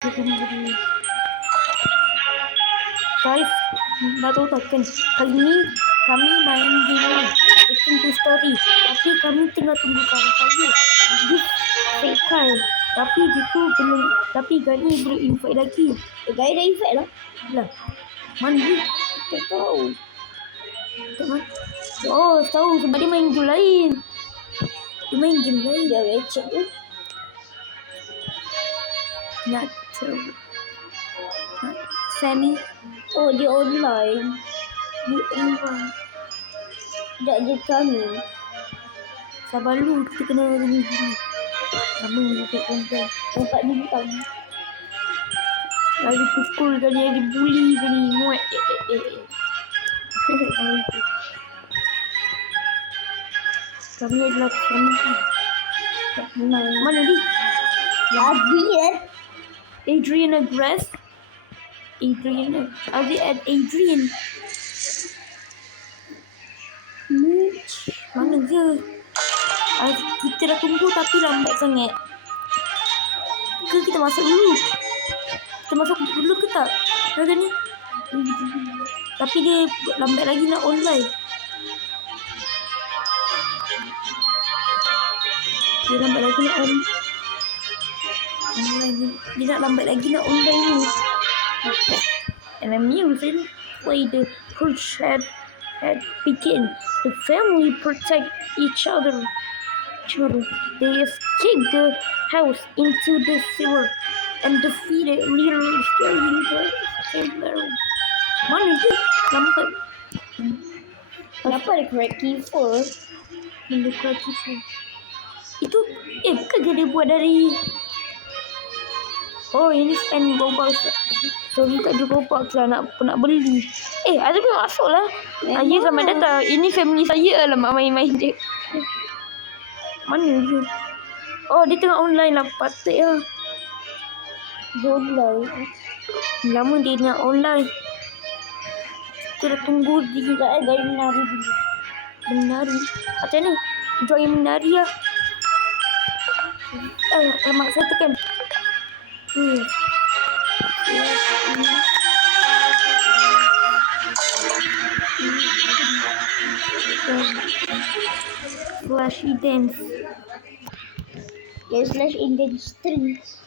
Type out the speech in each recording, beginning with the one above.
Kita tunggu dulu. Guys, dah tahu tak kan? Kali ni kami main game Listen to Story. Tapi kami tengah tunggu kawan saya. Dia fake call. Tapi dia tu belum. Tapi Gani belum invite lagi. Gani dah invite lah. Lah, mana dia? Tak tahu. Tak mana? Oh, tahu sebab dia main game lain. Dia main game lain. Dia recek tu. Nak tahu. Sammy. Oh, dia online. Dia online. Tak ada kami. Sabar dulu, kita kena ringi dulu. Lama untuk konten. Nampak bintang. Lagi pukul kali, lagi bully kali. Muat. Kami adalah kami. Mana dia? Adrian. Adrian Aggress. Adrian. Adrian. Mana dia? Kita dah tunggu tapi lambat sangat. Ke kita masuk dulu? Kita masuk dulu ke tak? Macam ni. Tapi dia lambat lagi nak online. Dia lambat lagi nak online. Dia nak lambat lagi nak online ni. And amusing way the push had begun. The family protect each other. They escaped the house into the sewer and defeated leader Scarecrow. Mana dia? Nampak. Kenapa ada crack keyboard? Benda kreatif ni. Itu, bukan ke dia buat dari... Oh, ini spend Robux. So, buka je Robux lah nak beli. Ada pun masuk lah. Ya, selamat datang. Ini family saya lah main-main je. Mana dia? Oh, dia tengah online lah. Patut lah. Dia online. Lama dia nak online. Kita dah tunggu dia. Gaya menari dulu. Menari? Macam ni? Join menari lah. Lemak saya tekan. Flashy dance. Yes, slash in the streets.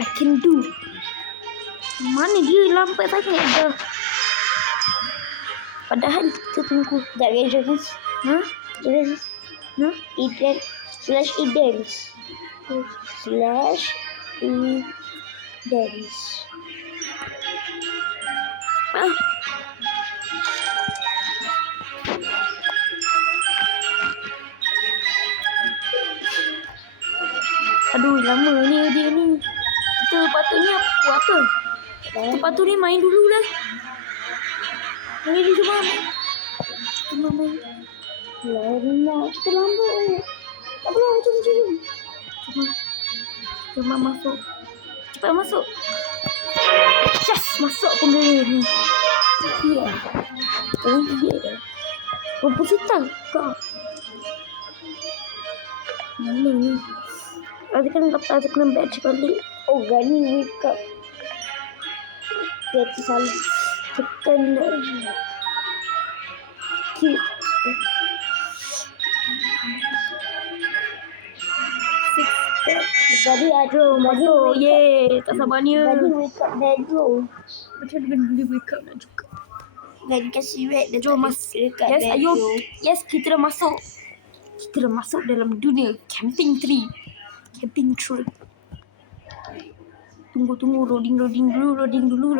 I can do. Mana dia lambat sangat dah. Padahal kita tunggu. Tak kira guys. Guys. Ident slash idents. Slash idents. Aduh, lama ni dia ni. Kita patutnya buat apa? Kita patutnya main dulu lah. Main dulu cuma main. Lama, kita lambat ni. Tak boleh macam-macam. Cuma masuk. Cepat masuk. Yes, masuk pun dia ni. Yeah. Oh yeah. Komputer kau. Mana ni? Ada kena batch balik. Oh, Gani wake up. Dia tersalah. Tekan dah. Keep. Gani ada masuk. Yeay. Tak sabarnya. Gani wake up bedroom. Macam mana boleh wake up nak juga? Gani kasih red. Jom masuk. Yes, ayo. Yes, kita dah masuk. Kita dah masuk dalam dunia camping tree. Camping tree. Tunggu. Loading dulu.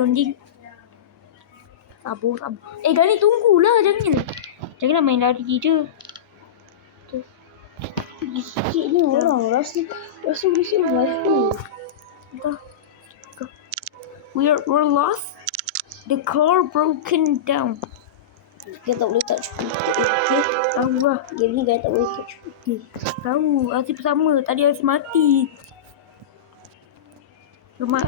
Sabar. Gani tunggulah. Janganlah main lari je. Sikit ni orang. Rasa mesti live tu. We're lost. The car broken down. Dia tak boleh touch okay? Tahu lah. Game ni dia tak boleh touch Tahu. Asyik bersama. Tadi harus mati. Rumah.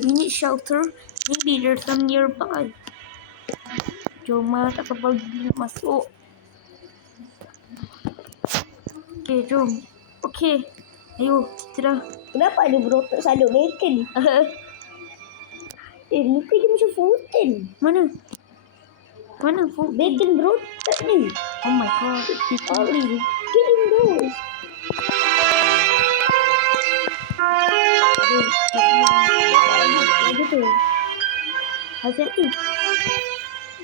We need shelter. Maybe there's some nearby. Jom lah, tak sabar lagi nak masuk. Okay, jom. Okay. Ayo, kita dah. Kenapa ada berotak saluk bacon? Muka dia macam Fulton. Mana? Mana Fulton? Bacon berotak ni. Oh my god. Ollie, kill him those. Apa tu? Hazard ni.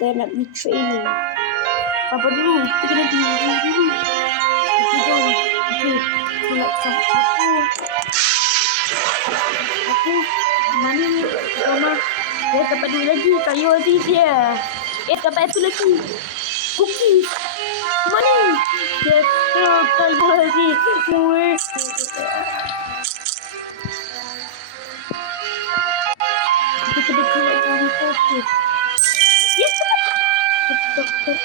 Dia nak be training. Sabar dulu. Kita kena dulu. Okay, jom. Okay. Select aku. Mana ni? Mama. Yes, dapat duit lagi. Kayu Aziz ya. Yes, dapat itu lagi. Cookies. Money. Yes, kayu Aziz. Kita kena collect resources. Yes, dapat.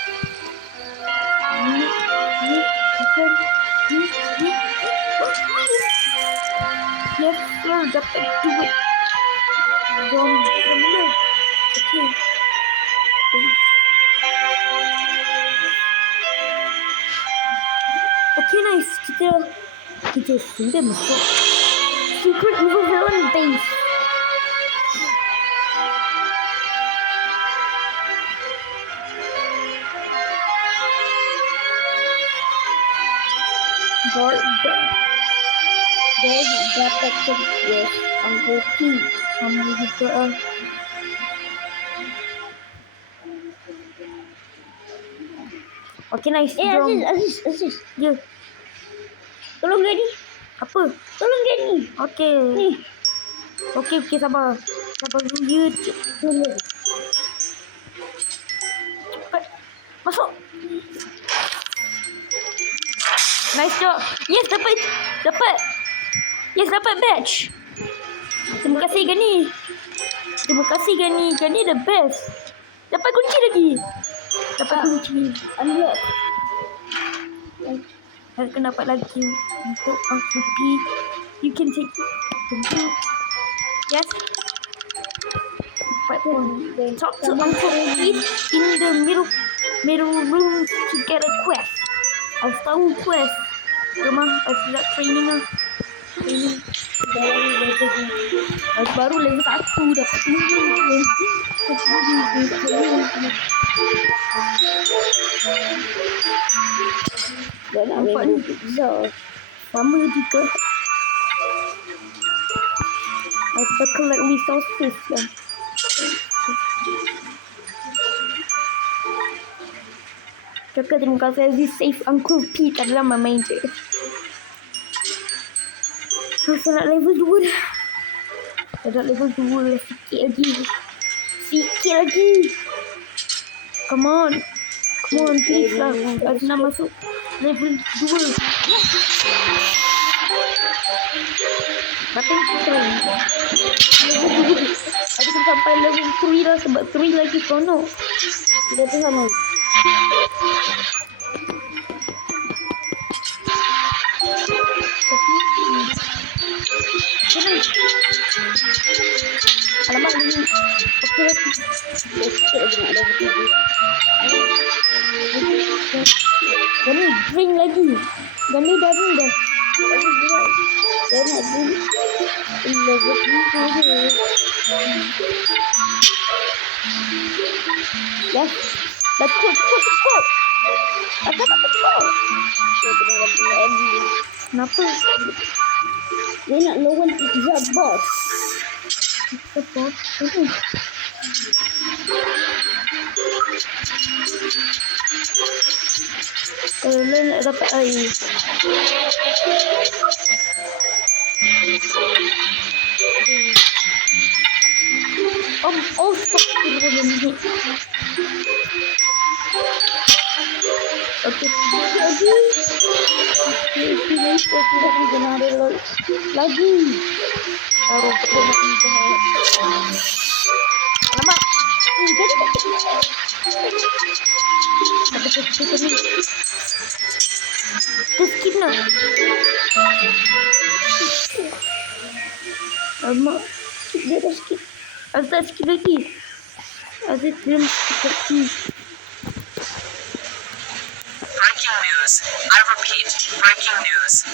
Ni. Bukan. Ni. Yes, sir. Dapat duit. Jom, kita mula. Okay. Okay, nice. Kita sudah masuk secret evil villain base. Guard dog. There's dapat yes, Uncle Pete. Sama juga. Okay, nice. Jom. Aziz. Ya. Tolong dia ni. Apa? Tolong dia ni. Okay. Ni. Okay, sabar. Sabar dulu. Ya. Tolong. Cepat. Masuk. Nice job. Yes, dapat. Yes, dapat badge. Terima kasih Gani. Gani the best. Dapat kunci lagi. Unlock. Harus kena dapat lagi untuk Uncle P. You can take it. Yes. Dapat pun. Talk to Uncle P in the middle room to get a quest. Harus tahu quest. Cuma harus buat training lah. Training. Harus baru level 1 dapat Dia nak main pizza. sama juga. Harus collect resources lah. Cakap terima kasih Aziz save Uncle Pete adalah main je. Masa nak level 2 dah. Dah level 2 dah sikit lagi. Come on please lah. Aku nak masuk level 2. Batin kita level 2. Aku sampai level 3 lah sebab 3 lagi kono. Kita tu sama. Alamak ni. Okey. Sikit lagi nak level 7. Gani drink lagi. Gani dah drink dah. Dia nak drink level 7 je. Yes. Dah cukup. Aku tak cukup. Dia kena level lagi. Kenapa? Dia nak lawan pizza boss. Support. Kalau nak dapat air. Stop. Okay. Lagi. Kena ada lagi. Taruh untuk dia alamak. Jadi ada kita ni. Skip nak. Alamak. Dia dah skip. Azad skip lagi. Aziz film seperti Breaking news. I repeat, breaking news.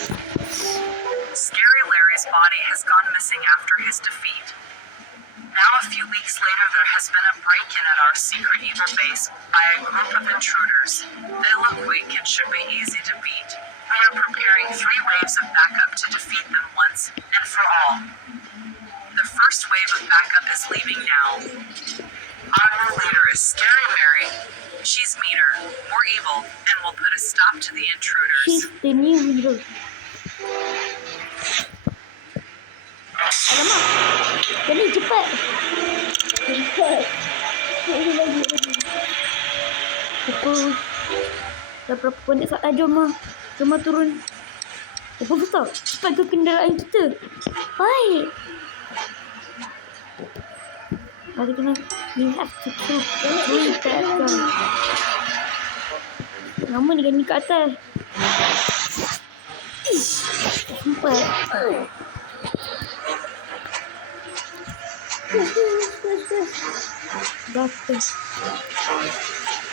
Scary Larry's body has gone missing after his defeat. Now, a few weeks later, there has been a break-in at our secret evil base by a group of intruders. They look weak and should be easy to beat. We are preparing 3 waves of backup to defeat them once and for all. The first wave of backup is leaving now. Our new leader is Scary Mary. She's meaner, more evil, and will put a stop to the intruders. she's the new leader. Alamak, jadi cepat. Cepat. Lagi. Pukul dah berapa minit saat jom lah. Jom lah turun. Pukul besar. Cepat ke kenderaan kita. Baik. Mari kena. We have to kill 3 bad guys. Lama ni kan ni kat atas. Sumpah. Doctor.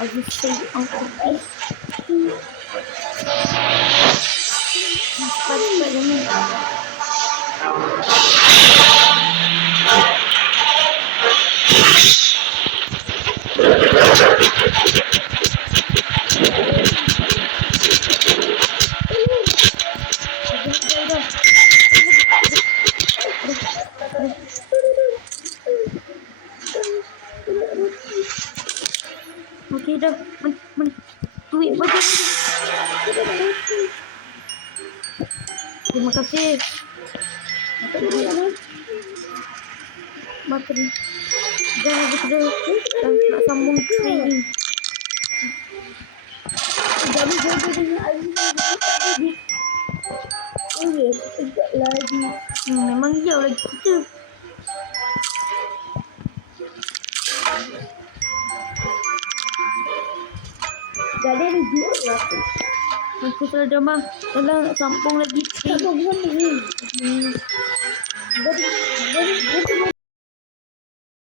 I just say Uncle P. Cepat ni. Okey dah. Duit bagi. Terima kasih. Makan. Dah kita nak sambung training. Jadi oh ya, sekejap lagi. Memang jauh lagi kita. Jadi ada dua lah. Aku sudah dah nak sambung lagi training. Apa buat ni? Jadi